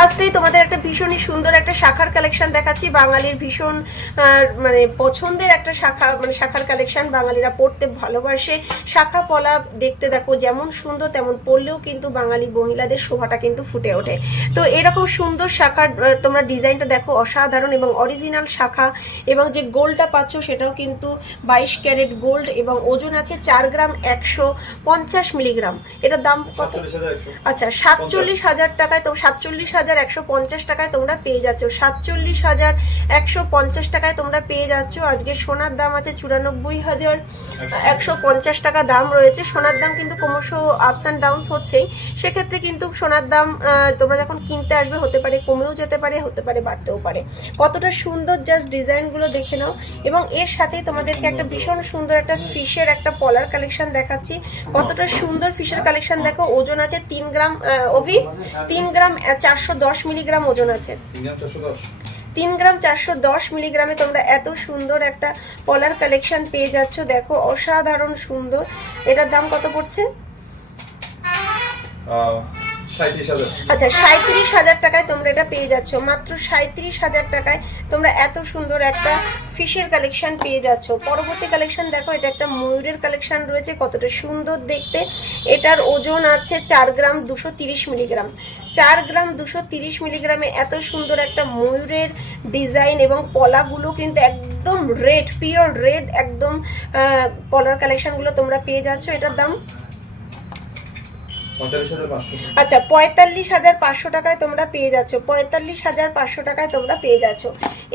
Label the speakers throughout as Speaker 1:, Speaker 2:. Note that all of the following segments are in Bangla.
Speaker 1: ফার্স্টেই তোমাদের একটা ভীষণই সুন্দর একটা শাখার কালেকশন দেখাচ্ছি। বাঙালির ভীষণ মানে পছন্দের একটা শাখা মানে শাখার কালেকশন বাঙালিরা পড়তে ভালোবাসে। শাখা পলা দেখতে দেখো যেমন সুন্দর তেমন পড়লেও কিন্তু বাঙালি মহিলাদের শোভাটা কিন্তু ফুটে ওঠে। তো এরকম সুন্দর শাখার তোমরা ডিজাইনটা দেখো অসাধারণ এবং অরিজিনাল শাখা এবং যে গোল্ডটা পাচ্ছ সেটাও কিন্তু বাইশ ক্যারেট গোল্ড এবং ওজন আছে চার গ্রাম একশো পঞ্চাশ মিলিগ্রাম। এটার দাম কত? আচ্ছা সাতচল্লিশ হাজার টাকায় তো সাতচল্লিশ হাজার একশো পঞ্চাশ টাকায় তোমরা পেয়ে যাচ্ছ। সাতচল্লিশ হাজার একশো পঞ্চাশ টাকায় তোমরা পেয়ে যাচ্ছ। আজকে সোনার দাম আছে চুরানব্বই হাজার একশো পঞ্চাশ টাকা দাম রয়েছে। সোনার দাম কিন্তু ক্রমশ আপস অ্যান্ড ডাউনস হচ্ছেই। সেক্ষেত্রে কিন্তু সোনার দাম তোমরা যখন কিনতে আসবে, হতে পারে কমেও যেতে পারে, হতে পারে বাড়তেও পারে। কতটা সুন্দর জাস্ট ডিজাইনগুলো দেখে নাও। এবং এর সাথেই তোমাদেরকে একটা ভীষণ সুন্দর একটা ফিশের একটা পলার কালেকশন দেখাচ্ছি। কতটা সুন্দর ফিশের কালেকশন দেখো। ওজন আছে তিন গ্রাম অভি, তিন গ্রাম চারশো দশ মিলিগ্রাম ওজন আছে।
Speaker 2: তিন চারশো
Speaker 1: গ্রাম চারশো দশ মিলিগ্রামে তোমরা এত সুন্দর একটা পলার কালেকশন পেয়ে যাচ্ছ। দেখো অসাধারণ সুন্দর। এটার দাম কত পড়ছে? আচ্ছা সাঁত্রিশ হাজার টাকায় তোমরা এটা পেয়ে যাচ্ছ। মাত্র সাঁত্রিশ হাজার টাকায় তোমরা এত সুন্দর একটা ফিশের কালেকশন পেয়ে যাচ্ছ। পরবর্তী কালেকশন দেখো, এটা একটা ময়ূরের কালেকশন রয়েছে, কতটা সুন্দর দেখতে। এটার ওজন আছে চার গ্রাম দুশো তিরিশ মিলিগ্রাম। চার গ্রাম দুশো তিরিশ মিলিগ্রামে এত সুন্দর একটা ময়ূরের ডিজাইন এবং পলাগুলো কিন্তু একদম রেড, পিওর রেড একদম পলার কালেকশনগুলো তোমরা পেয়ে যাচ্ছ। এটার দাম আচ্ছা পঁয়তাল্লিশ হাজার পাঁচশো টাকায় তোমরা পেয়ে যাচ্ছ, পঁয়তাল্লিশ হাজার পাঁচশো টাকায় তোমরা পেয়ে যাচ্ছ।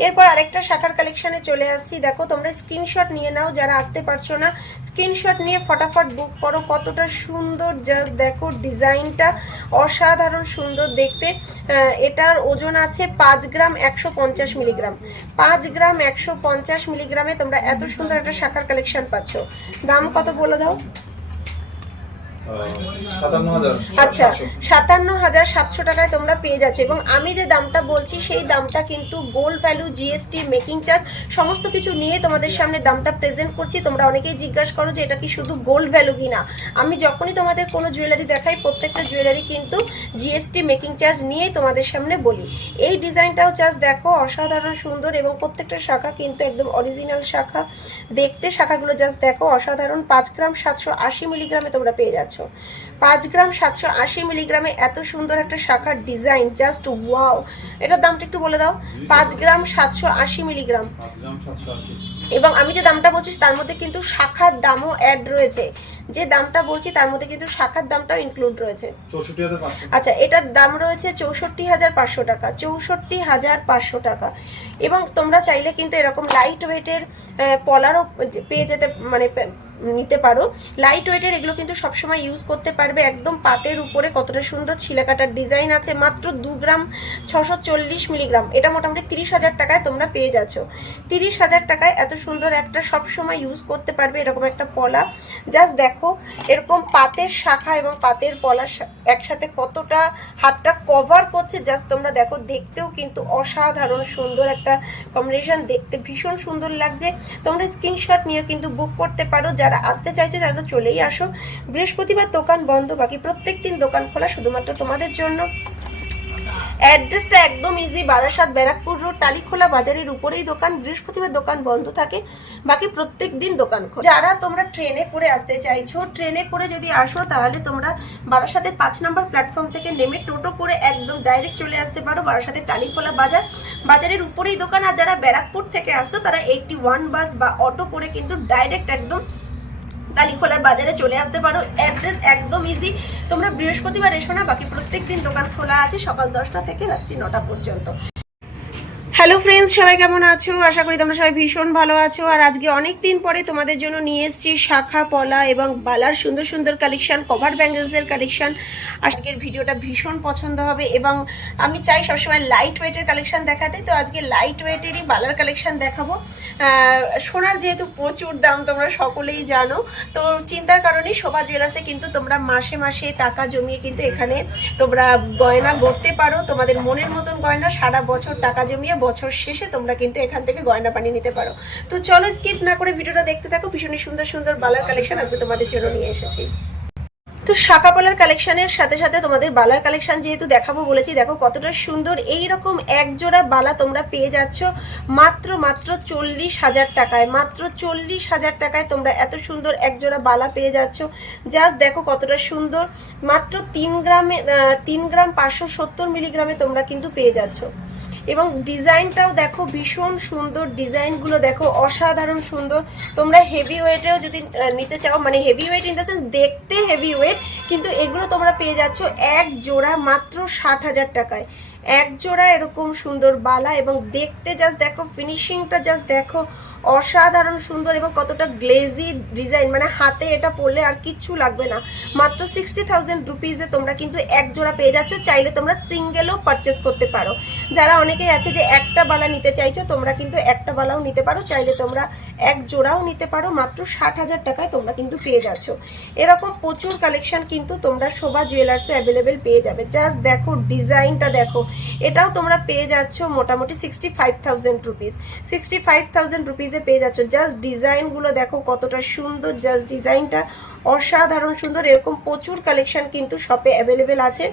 Speaker 1: এরপর আরেকটা শাখার কালেকশনে চলে আসছি। দেখো, তোমরা স্ক্রিনশট নিয়ে নাও, যারা আসতে পারছ না স্ক্রিনশট নিয়ে ফটাফট বুক করো। কতটা সুন্দর জাস্ট দেখো ডিজাইনটা অসাধারণ সুন্দর দেখতে। এটার ওজন আছে পাঁচ গ্রাম একশো পঞ্চাশ মিলিগ্রাম। পাঁচ গ্রাম একশো পঞ্চাশ মিলিগ্রামে তোমরা এত সুন্দর একটা শাখার কালেকশন পাচ্ছ। দাম কত বলে দাও? আচ্ছা সাতান্ন হাজার সাতশো টাকায় তোমরা পেয়ে যাচ্ছ এবং আমি যে দামটা বলছি, সেই দামটা কিন্তু gold value GST making charge সমস্ত কিছু নিয়ে তোমাদের সামনে দামটা প্রেজেন্ট করছি। তোমরা অনেকেই জিজ্ঞাসা করো যে এটা কি শুধু গোল্ড ভ্যালু কিনা। আমি যখনই তোমাদের কোনো জুয়েলারি দেখাই, প্রত্যেকটা জুয়েলারি কিন্তু জিএসটি মেকিং চার্জ নিয়েই তোমাদের সামনে বলি। এই ডিজাইনটাও চার্জ দেখো, অসাধারণ সুন্দর এবং প্রত্যেকটা শাখা কিন্তু একদম অরিজিনাল শাখা। দেখতে শাখাগুলো জাস্ট দেখো, অসাধারণ। পাঁচ গ্রাম সাতশো আশি মিলিগ্রামে তোমরা পেয়ে যাচ্ছ। পাঁচ গ্রাম সাতশো আশি মিলিগ্রামে এত সুন্দর একটা শাখার ডিজাইন জাস্ট ওয়াও এটার দামটা একটু বলে দাও। পাঁচ গ্রাম সাতশো আশি মিলিগ্রাম। এবং আমি যে দামটা বলছি তার মধ্যে কিন্তু শাখার দামও অ্যাড রয়েছে। যে দামটা বলছি তার মধ্যে কিন্তু শাখার দামটাও ইনক্লুড রয়েছে। আচ্ছা এটার দাম রয়েছে চৌষট্টি হাজার পাঁচশো টাকা। চৌষট্টি হাজার পাঁচশো টাকা। এবং তোমরা চাইলে কিন্তু এরকম লাইট ওয়েটের পলারও পেয়ে যেতে মানে নিতে পারো। লাইট ওয়েটের এগুলো কিন্তু সবসময় ইউজ করতে পারবে একদম পাতের উপরে। কতটা সুন্দর ছিলাকাটার ডিজাইন আছে। মাত্র দু গ্রাম ছশো চল্লিশ মিলিগ্রাম এটা মোটামুটি তিরিশ হাজার টাকায় তোমরা পেয়ে যাচ্ছ। তিরিশ হাজার টাকায় এত সুন্দর একটা সবসময় ইউজ করতে পারবে এরকম একটা পলা। জাস্ট দেখো এরকম পাতের শাখা এবং পাতের পলা একসাথে কতটা হাতটা কভার করছে। জাস্ট তোমরা দেখো, দেখতেও কিন্তু অসাধারণ সুন্দর একটা কম্বিনেশন দেখতে ভীষণ সুন্দর লাগছে। তোমরা স্ক্রিনশট নিয়ে কিন্তু বুক করতে পারো। যারা আসতে চাইছো তারা তো চলেই আসো। বৃহস্পতিবার দোকান বন্ধ, বাকি প্রত্যেক দিন দোকান খোলা শুধুমাত্র তোমাদের জন্য। অ্যাড্রেসটা একদম ইজি বারাসাত ব্যারাকপুর রোড টালিখোলা বাজারের উপরেই দোকান। বৃহস্পতিবার দোকান বন্ধ থাকে, বাকি প্রত্যেক দিন দোকান খোলা। যারা তোমরা ট্রেনে করে আসতে চাইছো, ট্রেনে করে যদি আসো, তাহলে তোমরা বারাসাতের পাঁচ নম্বর প্ল্যাটফর্ম থেকে নেমে টোটো করে একদম ডাইরেক্ট চলে আসতে পারো, বারাসাতের টালিখোলা বাজার। বাজারের উপরেই দোকান, আর যারা ব্যারাকপুর থেকে আসছো, তারা এইটটি ওয়ান বাস বা অটো করে কিন্তু ডাইরেক্ট একদম টালিখোলার বাজারে চলে আসতে পারো। অ্যাড্রেস একদম ইজি তোমরা বৃহস্পতিবার এসো না, বাকি প্রত্যেক দিন দোকান খোলা আছে সকাল দশটা থেকে রাত্রি নটা পর্যন্ত। হ্যালো ফ্রেন্ডস সবাই কেমন আছো? আশা করি তোমরা সবাই ভীষণ ভালো আছো। আর আজকে অনেক দিন পরে তোমাদের জন্য নিয়ে এসেছি শাখা, পলা এবং বালার সুন্দর সুন্দর কালেকশন কভার ব্যাঙ্গেলসের কালেকশন আজকের ভিডিওটা ভীষণ পছন্দ হবে এবং আমি চাই সবসময় লাইট ওয়েটের কালেকশন দেখাতে। তো আজকে লাইট ওয়েটেরই বালার কালেকশন দেখাবো। সোনার যেহেতু প্রচুর দাম, তোমরা সকলেই জানো। তো চিন্তার কারণে শোভা জুয়েলার্সে কিন্তু তোমরা মাসে মাসে টাকা জমিয়ে কিন্তু এখানে তোমরা গয়না গড়তে পারো। তোমাদের মনের মতন গয়না সারা বছর টাকা জমিয়ে শেষে তোমরা কিন্তু এখান থেকে গয়না পানি নিতে পারো। তো চলো স্কিপ না করে ভিডিওটা দেখতে থাকো, ভীষণই সুন্দর সুন্দর বালার কালেকশন আজকে তোমাদের জন্য নিয়ে এসেছি। তো শাখা পলার কালেকশনের সাথে সাথে তোমাদের বালার কালেকশন যেহেতু দেখাবো বলেছি, দেখো কতটা সুন্দর এই রকম এক জোড়া বালা তোমরা পেয়ে যাচ্ছ। মাত্র মাত্র চল্লিশ হাজার টাকায়, মাত্র চল্লিশ হাজার টাকায় তোমরা এত সুন্দর এক জোড়া বালা পেয়ে যাচ্ছ। জাস্ট দেখো কতটা সুন্দর, মাত্র তিন গ্রামে তিন গ্রাম পাঁচশো সত্তর মিলিগ্রামে তোমরা কিন্তু পেয়ে যাচ্ছ। এবং ডিজাইনটাও দেখো ভীষণ সুন্দর, ডিজাইনগুলো দেখো অসাধারণ সুন্দর। তোমরা হেভি ওয়েটেও যদি নিতে চাও মানে heavy weight in the sense দেখতে হেভি ওয়েট কিন্তু এগুলো তোমরা পেয়ে যাচ্ছ এক জোড়া মাত্র ষাট হাজার টাকায়। এক জোড়া এরকম সুন্দর বালা এবং দেখতে জাস্ট দেখো ফিনিশিংটা জাস্ট দেখো, অসাধারণ সুন্দর এবং কতটা গ্লেজি ডিজাইন মানে হাতে এটা পরলে আর কিচ্ছু লাগবে না। মাত্র সিক্সটি থাউজেন্ড রুপিজে তোমরা কিন্তু এক জোড়া পেয়ে যাচ্ছ, চাইলে তোমরা সিঙ্গেলও পারচেস করতে পারো। যারা অনেকেই আছে যে একটা বালা নিতে চাইছো, তোমরা কিন্তু একটা বালাও নিতে পারো, চাইলে তোমরা এক জোড়াও নিতে পারো। মাত্র ষাট হাজার টাকায় তোমরা কিন্তু পেয়ে যাচ্ছ। এরকম প্রচুর কালেকশন কিন্তু তোমরা শোভা জুয়েলার্সে অ্যাভেলেবেল পেয়ে যাবে। জাস্ট দেখো ডিজাইনটা দেখো। এটাও তোমরা পেয়ে যাচ্ছ মোটামুটি sixty five thousand rupees sixty five thousand রুপিসে পেয়ে যাচ্ছ। জাস্ট ডিজাইনগুলো দেখো কতটা সুন্দর জাস্ট ডিজাইনটা অসাধারণ সুন্দর। এরকম প্রচুর কালেকশন কিন্তু শপে অ্যাভেলেবেল আছে।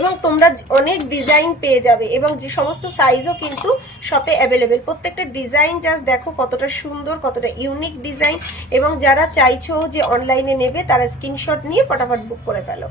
Speaker 1: এবং তোমরা অনেক ডিজাইন পেয়ে যাবে এবং যে সমস্ত সাইজও কিন্তু শপে অ্যাভেলেবেল প্রত্যেকটা ডিজাইন জাস্ট দেখো কতটা সুন্দর, কতটা ইউনিক ডিজাইন এবং যারা চাইছো যে অনলাইনে নেবে, তারা স্ক্রিনশট নিয়ে ফটাফট বুক করে ফেলো।